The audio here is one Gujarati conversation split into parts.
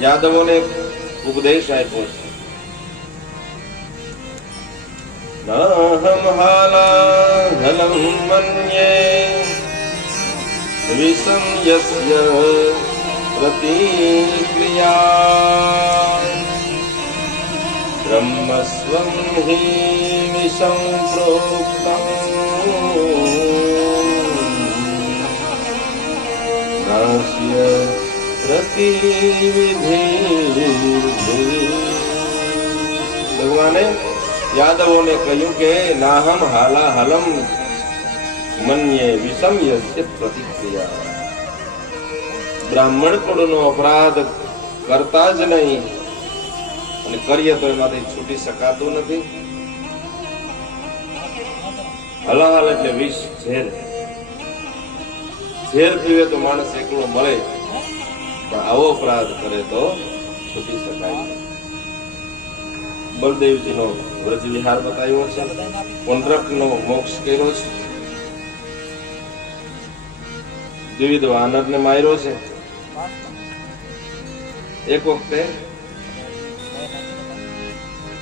યાદવોને ઉપદેશ આપ્યો છે. નાહમ હાલાહલમ મન્યે વિષમ યસ્ય પ્રતિક્રિયા બ્રહ્મસ્વં હિ વિષમ પ્રોક્તં નાસ્ય પ્રતિવિધિ. ભગવાને યાદવોને કહ્યું કે નાહમ હાલાહલમ મન્યે વિષમ યસ્ય પ્રતિક્રિયા. બ્રાહ્મણ કુળનો અપરાધ કરતા જ નહીં, અને કરીએ તો એમાંથી છૂટી શકાતું નથી. હલાહલ એટલે વિષ, ઝેર. ઝેર પીવે તો માણસ એકલો મળે, પણ આવો અપરાધ કરે તો છૂટી શકાય. બલદેવજીનો વ્રજ વિહાર બતાવ્યો છે, પુંડરકનો મોક્ષ કર્યો છે, દ્વિવિધ વાનરને માર્યો છે. એક વખતે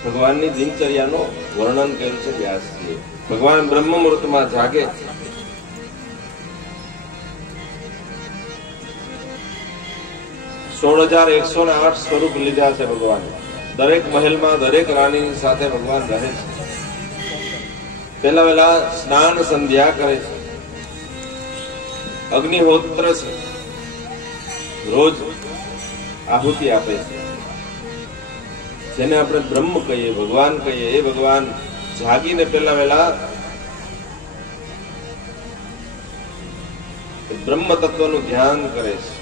ભગવાનની દિનચર્યાનું વર્ણન કર્યું છે વ્યાસજીએ. ભગવાન બ્રહ્મ મુહૂર્તમાં જાગે, સોળ 16,108 સ્વરૂપ લીધા છે ભગવાન. દરેક મહેલમાં દરેક રાણીની સાથે ભગવાન રહે છે. પહેલા વહેલા સ્નાન સંધ્યા કરે છે, અગ્નિહોત્ર છે, રોજ આહુતિ આપે છે. જેને આપણે બ્રહ્મ કહીએ, ભગવાન કહીએ, એ ભગવાન જાગીને પહેલા વહેલા બ્રહ્મ તત્વનું ધ્યાન કરે છે.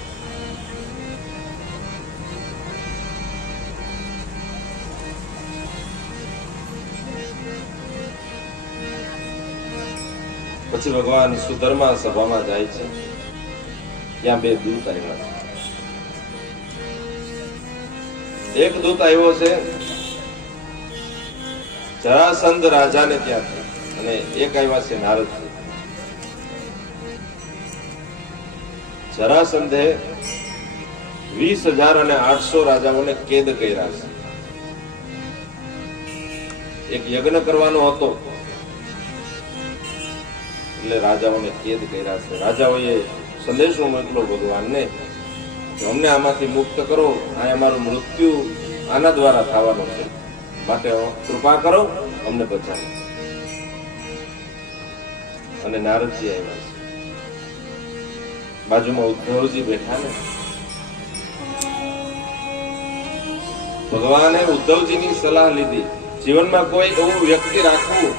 પછી ભગવાન સુધર્મા સભામાં જાય છે. ત્યાં બે દૂત આવ્યા છે. એક દૂત આવ્યો છે જરાસંધ રાજાને ત્યાંથી, અને એક આવ્યા છે નારદજી. જરાસંધે 20,800 રાજાઓને કેદ કર્યા છે. એક યજ્ઞ કરવાનો હતો એટલે રાજાઓને કેદ કર્યા છે. રાજાઓએ સંદેશો મોકલ્યો ભગવાનને કે અમને આમાંથી મુક્ત કરો, આ અમારું મૃત્યુ આના દ્વારા થવાનું છે, માટે કૃપા કરો, અમને બચાવો. અને નારદજી આવ્યા છે. બાજુમાં ઉદ્ધવજી બેઠા ને. ભગવાને ઉદ્ધવજીની સલાહ લીધી. જીવનમાં કોઈ એવું વ્યક્તિ રાખવું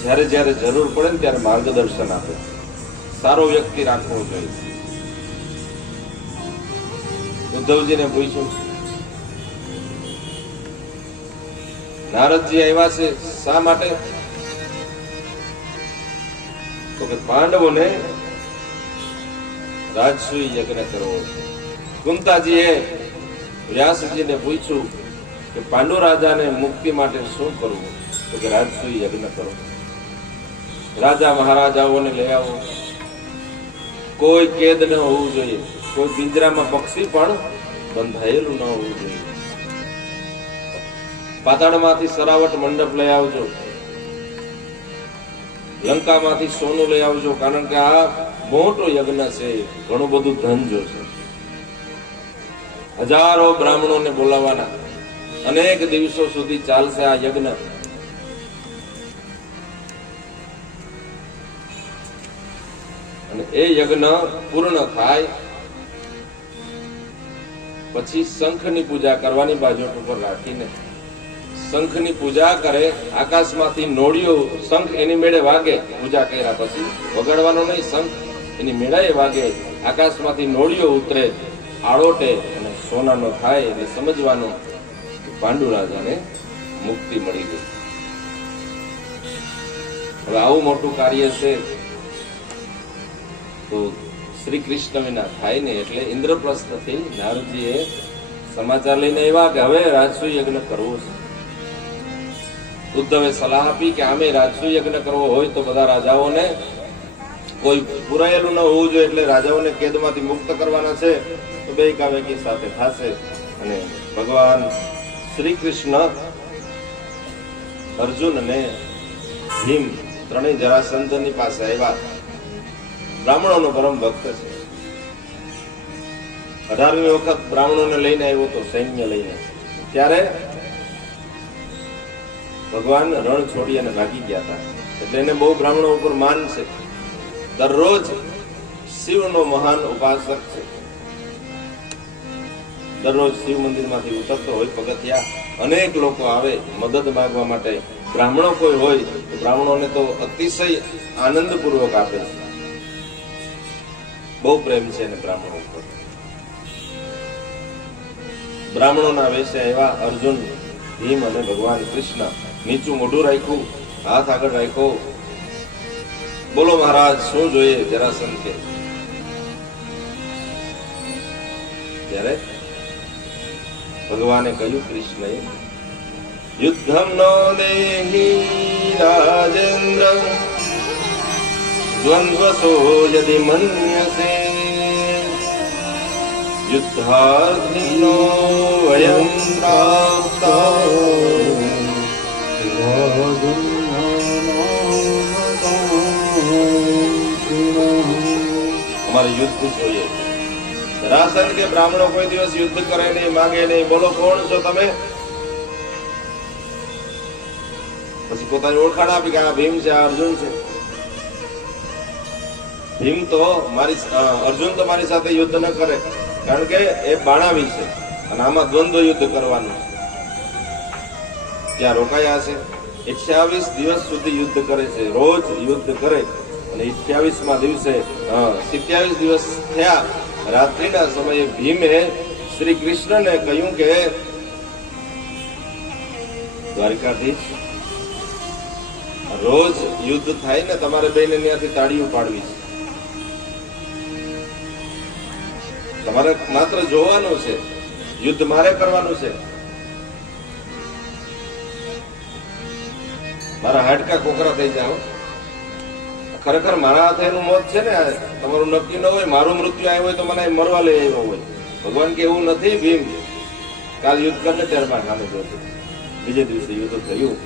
જ્યારે જ્યારે જરૂર પડે ને ત્યારે માર્ગદર્શન આપે. સારો વ્યક્તિ રાખવો જોઈએ. ઉદ્ધવજીને પૂછ્યું, નારદજી આવ્યા છે શા માટે? તો કે પાંડવોને રાજસૂય યજ્ઞ કરવો છે. કુંતાજીએ વ્યાસજીને પૂછ્યું કે પાંડુ રાજાને મુક્તિ માટે શું કરવું? તો કે રાજસૂય યજ્ઞ કરો. રાજા મહારાજાઓને લઈ આવો. કોઈ કેદ ન હોવું જોઈએ. કોઈ પિંજરામાં પક્ષી પણ બંધાયેલું ન હોવું જોઈએ. પાતાળમાંથી સરાવટ મંડપ લઈ આવજો. લંકામાંથી સોનું લઈ આવજો, કારણ કે આ મોટો યજ્ઞ છે, ઘણું બધું ધન જોશે. હજારો બ્રાહ્મણોને બોલાવવાના, અનેક દિવસો સુધી ચાલશે આ યજ્ઞ. અને એ યજ્ઞ પૂર્ણ થાય પછી શંખની પૂજા કરવાની, બાજોટ ઉપર રાખીને શંખની પૂજા કરે. આકાશમાંથી નોળીઓ, શંખ એની મેળે વાગે. પૂજા કર્યા પછી વગાડવાનો નહીં, શંખ એની મેળાએ વાગે. આકાશમાંથી નોળીઓ ઉતરે, આળોટે અને સોનાનો થાય, એટલે સમજવાનું કે પાંડુ રાજાને મુક્તિ મળી ગઈ. હવે આવું મોટું કાર્ય છે તો શ્રી કૃષ્ણ વિના થાય ને. એટલે ઇન્દ્રપ્રસ્થથી નારદજીએ સમાચાર લઈને આવ્યા કે હવે રાજસૂય યજ્ઞ કરવો છે. ઉદ્ધવે સલાહ આપી કે આમે રાજસૂય યજ્ઞ કરવો હોય તો બધા રાજાઓને કોઈ પુરાયેલું ન હોવું જોઈએ, એટલે રાજાઓને કેદમાંથી મુક્ત કરવાના છે. તો બે એકાવેકી સાથે થશે અને ભગવાન શ્રી કૃષ્ણ અર્જુન અને ભીમ ત્રણેય જરાસંધની પાસે આવ્યા. બ્રાહ્મણોનો પરમ ભક્ત છે. 18મી વખત બ્રાહ્મણોને લઈને આવ્યો તો સૈન્ય લઈને, ત્યારે ભગવાન રણ છોડી અને ભાગી ગયા હતા. એટલે એને બહુ બ્રાહ્મણો ઉપર માન છે. દરરોજ શિવનો મહાન ઉપાસક છે. દરરોજ શિવ મંદિરમાંથી ઉતરતો હોય પગથિયા, અનેક લોકો આવે મદદ માંગવા માટે. બ્રાહ્મણો કોઈ હોય તો બ્રાહ્મણોને તો અતિશય આનંદપૂર્વક આપે છે. બહુ પ્રેમ છે એને બ્રાહ્મણો ઉપર. બ્રાહ્મણોના વેશે આવ્યા અર્જુન, ભીમ અને ભગવાન કૃષ્ણ. નીચું મોઢું રાખ્યું, હાથ આગળ રાખ્યો. બોલો મહારાજ, શું જોઈએ? જરાસંધ કે. ત્યારે ભગવાને કહ્યું, કૃષ્ણએ, યુદ્ધમ નો દેહી રાજેન્દ્ર દ્વંદ્વસો યદિ મન્યસે યુદ્ધાર્થિનો વયમ પ્રાપ્તા. અમારે યુદ્ધ જોઈએ. જરાસંધ કે બ્રાહ્મણો કોઈ દિવસ યુદ્ધ કરે નહીં, માગે નહીં. બોલો કોણ છો તમે? પછી પોતાની ઓળખાણ આપી કે આ ભીમ છે, આ અર્જુન છે. ભીમ તો અર્જુન તો મારી સાથે યુદ્ધ ન કરે, કારણ કે એ બાણાવી છે અને આમાં દ્વંદ્વ યુદ્ધ કરવાનું. ત્યાં રોકાયા છે. 28 દિવસ સુધી યુદ્ધ કરે છે, રોજ યુદ્ધ કરે. અને 28મા દિવસે 27 દિવસ થયા. રાત્રિના સમયે ભીમે શ્રી કૃષ્ણને કહ્યું કે દ્વારકાધીશ, રોજ યુદ્ધ થાય ને તમારે બેને ત્યાંથી તાળીઓ પાડવી છે. તમારે માત્ર જોવાનું છે, યુદ્ધ મારે કરવાનું છે. મારા હાડકા કોકરા થઈ જાઓ. ખરેખર મારા હાથે એનું મોત છે ને, તમારું નક્કી ન હોય. મારું મૃત્યુ આવ્યું હોય તો મને મરવા લઈ આવ્યો હોય. ભગવાન કે એવું નથી ભીમ, કાલ યુદ્ધ કરીને ત્યારે મારા સામે જોતું. બીજે દિવસે યુદ્ધ થયું.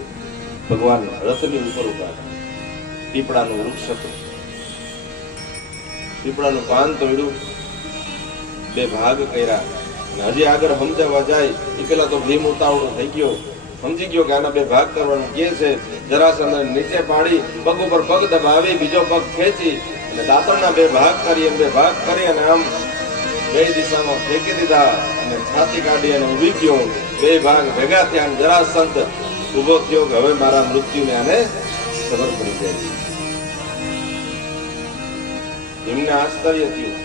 ભગવાન રથની ઉપર ઉભા હતા. પીપળાનું વૃક્ષ હતું. પીપળાનું પાન તોડ્યું, બે ભાગ કર્યા. અને હજી આગળ સમજાવવા જાય એ પેલા તો ભીમ ઉતાવળો થઈ ગયો. સમજી ગયો કે આના બે ભાગ કરવાનું કે છે. જરાસંધ નીચે પાડી, પગ ઉપર પગ દબાવી, બીજો પગ ખેંચી અને દાંતણના બે ભાગ કરી. એમ બે ભાગ કરી અને આમ બે દિશામાં ફેંકી દીધા અને છાતી કાઢી અને ઉભી ગયો. બે ભાગ ભેગા થયા અને જરાસંધ ઉભો થયો કે હવે મારા મૃત્યુને આને ખબર પડી જાય. એમને આશ્ચર્ય થયું.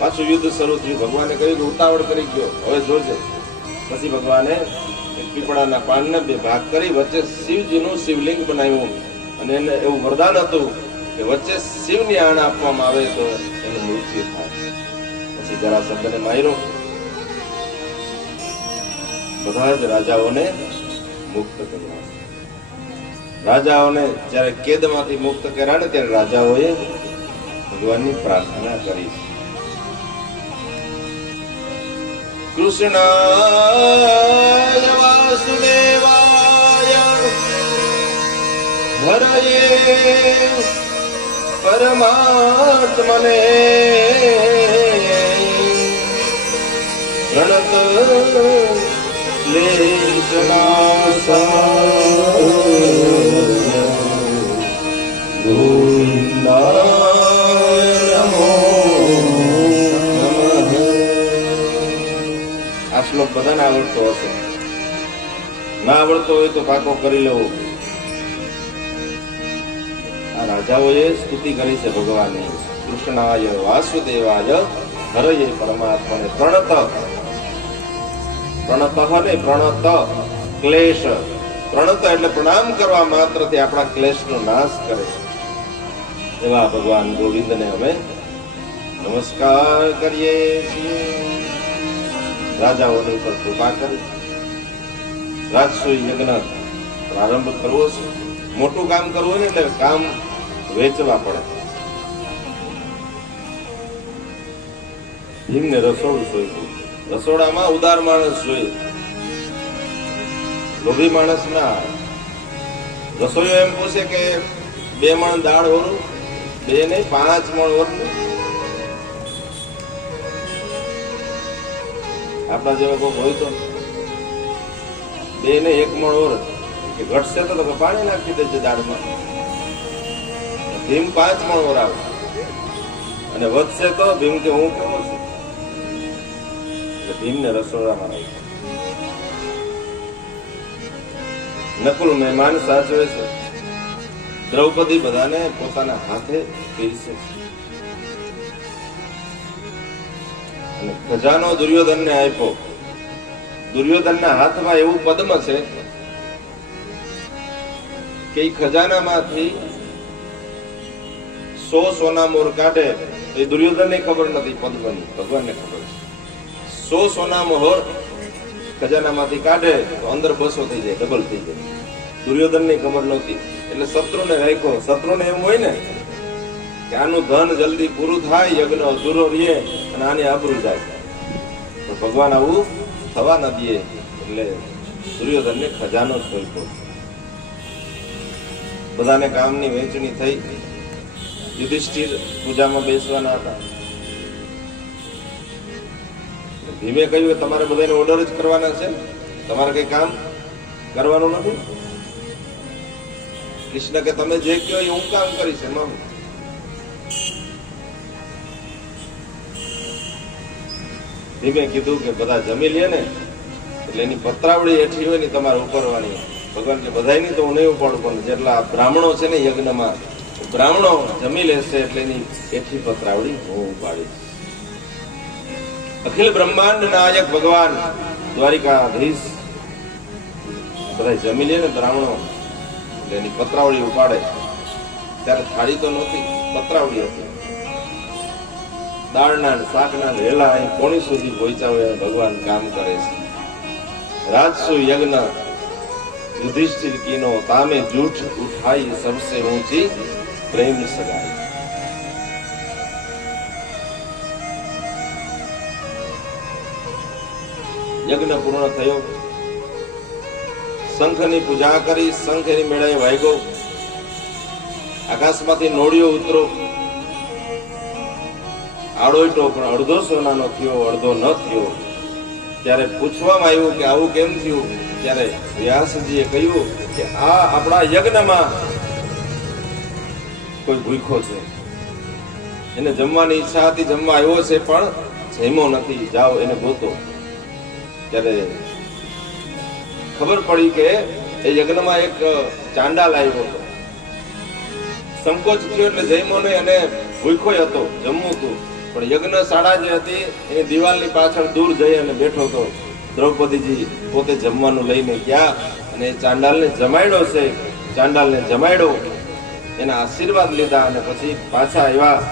પાછું યુદ્ધ શરૂ થયું. ભગવાને કહ્યું કે ઉતાવળ કરી ગયો, હવે જોજે. પછી ભગવાને પીપળાના પાનને બે ભાગ કરી વચ્ચે શિવજીનું શિવલિંગ બનાવ્યું. અને એને એવું વરદાન હતું કે વચ્ચે શિવની આણ આપવામાં આવે તો એનું મૃત્યુ થાય. પછી જરાસંધને માર્યો. બધા જ રાજાઓને મુક્ત કર્યા. રાજાઓને જયારે કેદમાંથી મુક્ત કર્યા ને ત્યારે રાજાઓએ ભગવાનની પ્રાર્થના કરી. કૃષ્ણાય વાસુદેવાય હરયે પરમાત્મને પ્રણત ક્લેશનાશાય ગોવિંદાય નમો નમઃ. આ શ્લોક બધાને આવડતો હશે. ના આવડતો હોય તો પાકો કરી લેવો. આ રાજાઓએ સ્તુતિ કરી છે ભગવાનની. કૃષ્ણાય વાસુદેવાય હરયે પરમાત્મને પ્રણત. પ્રણત ને પ્રણત ક્લેશ. પ્રણત એટલે પ્રણામ કરવા માત્રથી આપણા ક્લેશનો નાશ કરે. એવા ભગવાન ગોવિંદને અમે નમસ્કાર કરીએ છીએ. રાજાઓની ઉપર કૃપા કરી. રાજસૂય યજ્ઞ પ્રારંભ કરવો છે. મોટું કામ કરવું ને એટલે કામ વેચવા પડે. ભીમને રસોડું સોંપ્યું. રસોડામાં ઉદાર માણસ જોઈએ, લોભી માણસ ના. રસોઈયો એમ પૂછે કે 2 મણ દાળ ઓરું, 2 નહીં 5 મણ ઓરું. આપણા જેવા કોઈ હોય તો 2 ને 1 મણ ઓર કે ઘટશે તો પાણી નાખી દેજે દાળમાં. ભીમ 5 મણ ઓરાવે અને વધશે તો ભીમ કે હું કેવો છું. ભીમને રસોડામાં રાખ્યો. નકુલ મહેમાન સાચવે છે. દ્રૌપદી બધાને પોતાના હાથે પીરસે છે. અને ખજાનો દુર્યોધનને આપ્યો. દુર્યોધનના હાથમાં એવું પદ્મ છે કે એ ખજાનામાંથી 100 સોના મોર કાઢે. એ દુર્યોધનને ખબર નથી પદ્મની, ભગવાનને ખબર છે. 100 સોના મોહર ખજાનામાંથી કાઢે તો અંદર 200 થઈ જાય, ડબલ થઈ જાય. દુર્યોધનને ખબર નહોતી એટલે શત્રુને રાખ્યો. શત્રુને એમ હોય ને કે આનું ધન જલ્દી પૂરું થાય, યજ્ઞ અધૂરો રહે અને આની આબરૂ જાય. પણ ભગવાન આવું થવા ન દે એટલે દુર્યોધનને ખજાનો સોંપ્યો. બધાને કામની વહેંચણી થઈ. યુધિષ્ઠિર પૂજામાં બેસવાના હતા. ભીમે કહ્યું કે તમારે બધાને ઓર્ડર જ કરવાના છે, તમારે કઈ કામ કરવાનું નથી. કૃષ્ણ કે તમે જે કહો એ હું કામ કરીશ. એમાં ભીમે કીધું કે બધા જમી લે ને એટલે એની પત્રાવળી હેઠી હોય ને તમારે ઉપાડવાની. ભગવાન કે બધાય નહીં તો હું નહીં ઉપાડું, પણ જેટલા બ્રાહ્મણો છે ને યજ્ઞમાં, બ્રાહ્મણો જમી લેશે એટલે એની હેઠી પત્રાવળી હું ઉપાડીશ. અખિલ બ્રહ્માંડ નાયક ભગવાન દ્વારિકાધીશ બધા જમી લે ને બ્રાહ્મણો એટલે એની પત્રાવળી ઉપાડે. ત્યારે થાળી તો નહોતી, પત્રાવળી હતી. દાળના શાકના લેલા અહીં કોણી સુધી પહોંચ્યા હોય ભગવાન કામ કરે છે. રાજસુ યજ્ઞ યુધિષ્ઠિર કીનો તામે જૂઠ ઉઠાઈ સબસે ઊંચી પ્રેમ સગાઈ. યજ્ઞ પૂર્ણ થયો. શંખની પૂજા કરી. શંખ એની મેળાએ વાગ્યો. આકાશમાંથી નોળિયો ઉતરો. આડોઈટો પણ અડધો સોનાનો થયો, અડધો ન થયો. ત્યારે પૂછવામાં આવ્યું કે આવું કેમ થયું? ત્યારે વ્યાસજીએ કહ્યું કે આ આપણા યજ્ઞમાં કોઈ ભૂખો છે, એને જમવાની ઈચ્છા હતી, જમવા આવ્યો છે પણ જમ્યો નથી, જાઓ એને ગોતો. ત્યારે ખબર પડી કે એ યજ્ઞમાં એક ચાંડાલ આવ્યો હતો. સંકોચ થયો એટલે જમ્યો નહીં અને ભૂખો હતો, જમવું હતું. પણ યજ્ઞશાળા જે હતી એની દિવાલની પાછળ દૂર જઈ અને બેઠો હતો. દ્રૌપદીજી પોતે જમવાનું લઈને ગયા અને ચાંડાલને જમાડ્યો છે. ચાંડાલને જમાડ્યો, એના આશીર્વાદ લીધા અને પછી પાછા આવ્યા.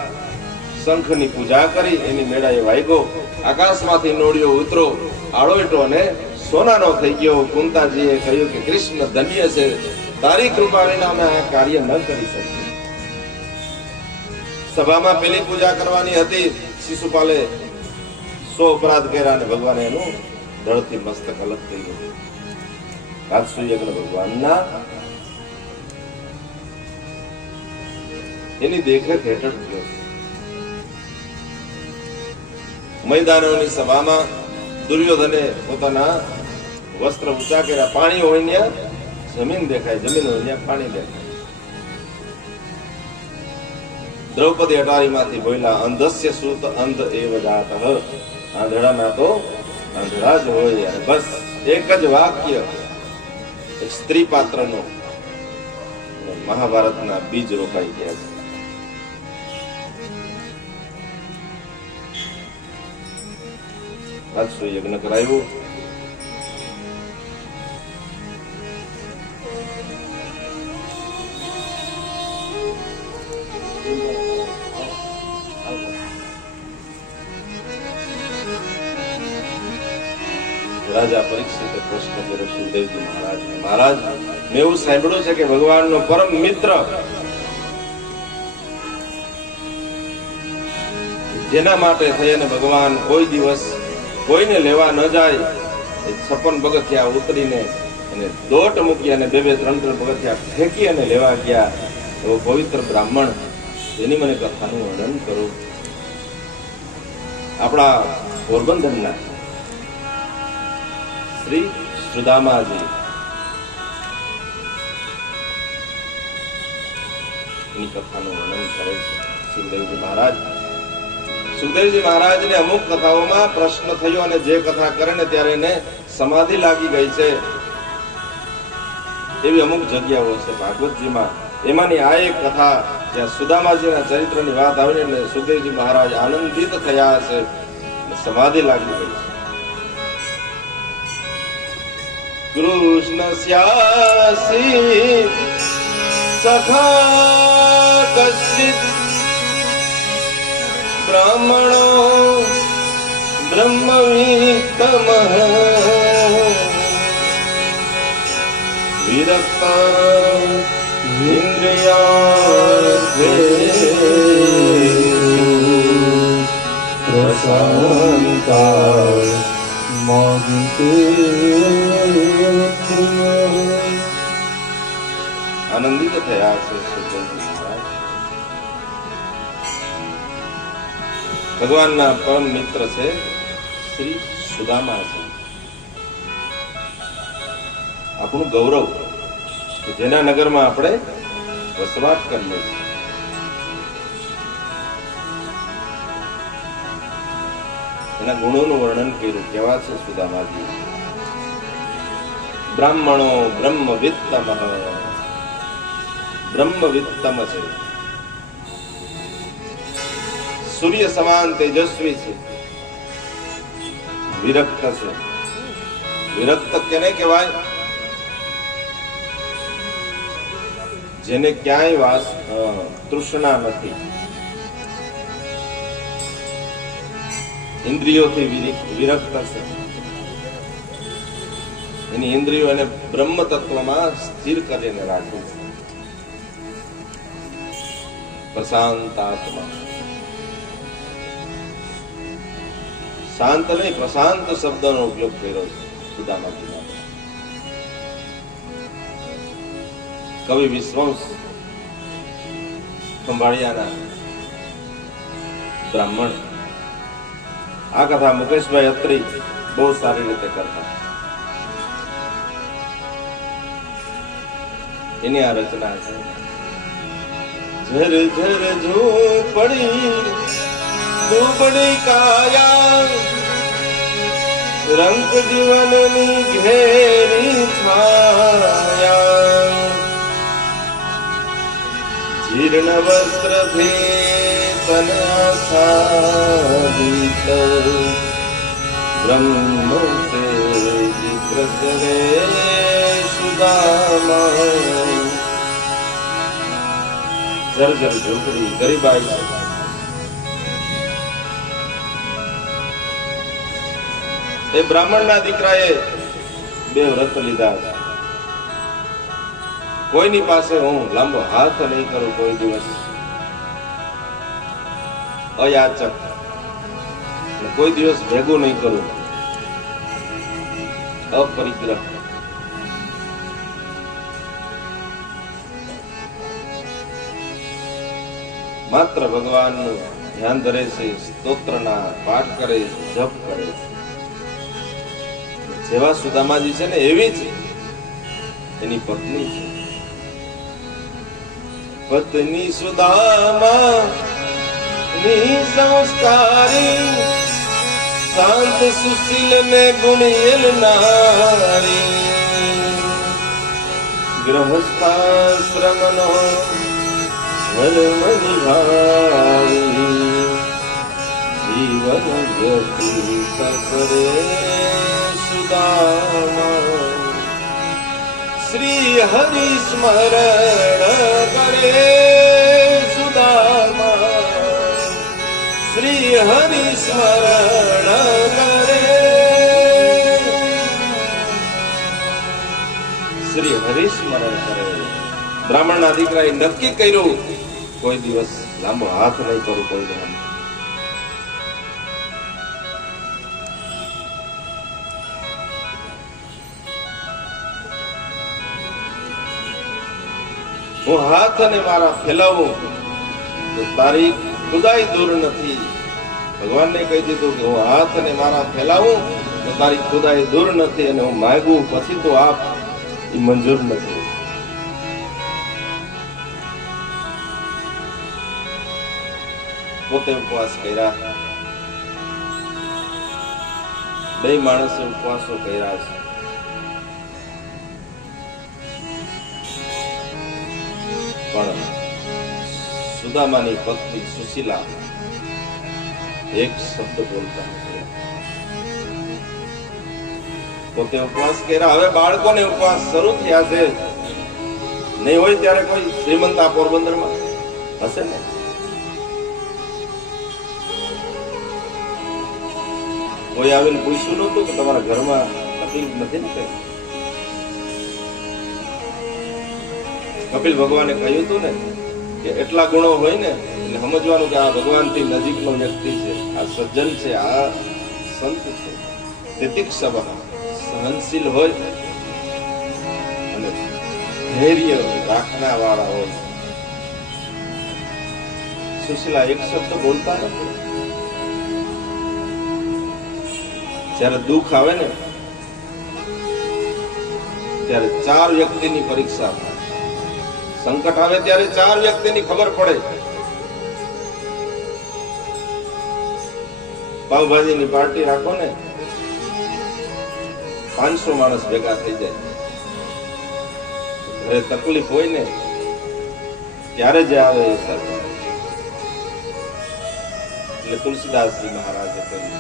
શંખની પૂજા કરી, એની મેળાએ વાગ્યો. આકાશમાંથી નોળિયો ઉતરો, આળોઈટો અને સોનાનો થઈ ગયો. કુંતાજીએ કહ્યું કે કૃષ્ણ ધન્ય છે, તારી કૃપા વિના અમે આ કાર્ય ન કરી શકીએ. સભામાં પેલી પૂજા કરવાની હતી. શિશુપાલે 100 અપરાધ કર્યા અને ભગવાને એનું ધડથી મસ્તક અલગ થઈ ગયું. રાજસુ યજ્ઞ ભગવાનના એની દેખરેખ હેઠળ થયો. મૈદાનોની સભામાં દુર્યોધને પોતાના વસ્ત્ર ઊંચા કર્યા. પાણી હોય ત્યાં જમીન દેખાય, જમીન હોય ત્યાં પાણી દેખાય. દ્રૌપદી અટારીમાંથી બોલ્યા, અંધસ્ય સૂત અંધ એવ જાતઃ. આંધળાના તો આંધળા જ હોય. અને બસ એક જ વાક્ય સ્ત્રી પાત્રનું મહાભારતના બીજ રોકાઈ ગયા છે. રાજસુ યજ્ઞ કરાયું. રાજા પરીક્ષિતે પ્રશ્ન કર્યો સુખદેવજી મહારાજને, મહારાજ મેં એવું સાંભળ્યું છે કે ભગવાનનો પરમ મિત્ર જેના માટે થઈ અને ભગવાન કોઈ દિવસ કોઈને લેવા ન જાય, 56 પગથિયા ઉતરીને અને દોટ મૂકી અને 2-3 પગથિયા ફેંકી અને લેવા ગયા એવો પવિત્ર બ્રાહ્મણ, એની મને કથાનું વર્ણન કરું. આપણા પોરબંદરના શ્રી સુદામાજી એની કથાનું વર્ણન કરે છે સુખદેવજી મહારાજ. સુખદેવજી મહારાજને અમુક કથાઓમાં પ્રશ્ન થયો અને જે કથા કરે ને ત્યારે એને સમાધિ લાગી ગઈ છે એવી અમુક જગ્યાઓ છે ભાગવતજીમાં. એમાંની આ એક કથા જ્યાં સુદામાજીના ચરિત્રની વાત આવી એટલે સુખદેવજી મહારાજ આનંદિત થયા હશે, સમાધિ લાગી ગઈ છે. કૃષ્ણ સ્યાસી સખા કશ્ચિત બ્રાહ્મણો બ્રહ્મવિત્તમઃ વિરક્ત આનંદિત થયા છે સુખદેવજી મહારાજ. ભગવાનના પરમ મિત્ર છે શ્રી સુદામાજી. આપણું ગૌરવ કે જેના નગરમાં આપણે વસવાટ કરીએ છીએ. એના ગુણોનું વર્ણન કર્યું. કેવા છે સુદામાજી? બ્રાહ્મણો બ્રહ્મવિત્તમ, બ્રહ્મવિત્તમ છે. સૂર્ય સમાન તેજસ્વી છે. વિરક્ત છે. વિરક્ત કેને કહેવાય? જેને ક્યાંય તૃષ્ણા નથી, ઇન્દ્રિયોથી વિરક્ત છે. એની ઇન્દ્રિયો એને બ્રહ્મ તત્વમાં સ્થિર કરીને રાખે છે. પ્રશાંતાત્મા, શાંત નહીં પ્રશાંત શબ્દનો ઉપયોગ કર્યો છે સુદામાજી માટે. કવિ વિશ્વાસ ખંભાળિયાના બ્રાહ્મણ. આ કથા મુકેશભાઈ અત્રી બહુ સારી રીતે કરતા. એની આ રચના છે. ઝર ઝર ઝૂંપડી ઝૂંપડી કાયા, રંગ જીવનની ઘેરી છાયા, જીર્ણ વસ્ત્રથી તન આચ્છાદિત, બ્રહ્મ તેજ પ્રસરે સુદામા. જર્જર ઝૂંપડી, ગરીબાઈ છે. એ બ્રાહ્મણના દીકરાએ 2 વ્રત લીધા છે. કોઈની પાસે હું લાંબો હાથ નહીં કરું કોઈ દિવસ, અયાચક, કોઈ દિવસ ભેગું નહીં કરું, અપરિગ્રહ. માત્ર ભગવાનનું ધ્યાન ધરે છે, સ્તોત્રના પાઠ કરે, જપ કરે. જેવા સુદામાજી છે ને એવી જ એની પત્ની છે. પત્ની સુદામા ની સંસ્કારી, શાંત સુશીલ ને ગુણિયલ નારી, ગૃહસ્થાશ્રમનો ધર્મ નિભાવી, જીવન વ્યતીત કરે સુદામા. શ્રી હરિ સ્મરણ કરે સુદામા, શ્રી હરિ સ્મરણ કરે, શ્રી હરિ સ્મરણ કરે. બ્રાહ્મણના દીકરાએ નક્કી કર્યું કોઈ દિવસ લાંબો હાથ નહીં કરું કોઈ દિવસ. હું હાથ અને મારા ફેલાવું તો તારી ખુદાઈ દૂર નથી. ભગવાનને કહી દીધું કે હું હાથ અને મારા ફેલાવું તો તારી ખુદાઈ દૂર નથી, અને હું માંગું પછી તો આપ, એ મંજૂર નથી. પોતે ઉપવાસ કર્યા, બે માણસે ઉપવાસો કર્યા છે. પણ સુદામાની પત્ની સુશીલા એક શબ્દ બોલતા નથી. પોતે ઉપવાસ કર્યા. હવે બાળકોને ઉપવાસ શરૂ થયા છે. નહીં હોય ત્યારે કોઈ શ્રીમંત આ પોરબંદરમાં હશે ને? કોઈ આવીને પૂછ્યું નતું કે તમારા ઘરમાં તકલીફ નથી ને કઈ? કપિલ ભગવાને કહ્યું હતું ને કે એટલા ગુણો હોય ને એટલે સમજવાનું કે આ ભગવાનથી નજીકનો વ્યક્તિ છે, આ સજ્જન છે, આ સંત છે. તિતિક્ષવ, સહનશીલ હોય અને ધૈર્ય રાખના વાળા હોય. સુશીલા એક શબ્દ બોલતા નથી. જ્યારે દુઃખ આવે ને ત્યારે 4 વ્યક્તિની પરીક્ષા થાય. સંકટ આવે ત્યારે 4 વ્યક્તિની ખબર પડે. પાવભાજીની પાર્ટી રાખો ને, 500 માણસ ભેગા થઈ જાય. ઘરે તકલીફ હોય ને ત્યારે જે આવે એ સાથે. એટલે તુલસીદાસજી મહારાજે કહ્યું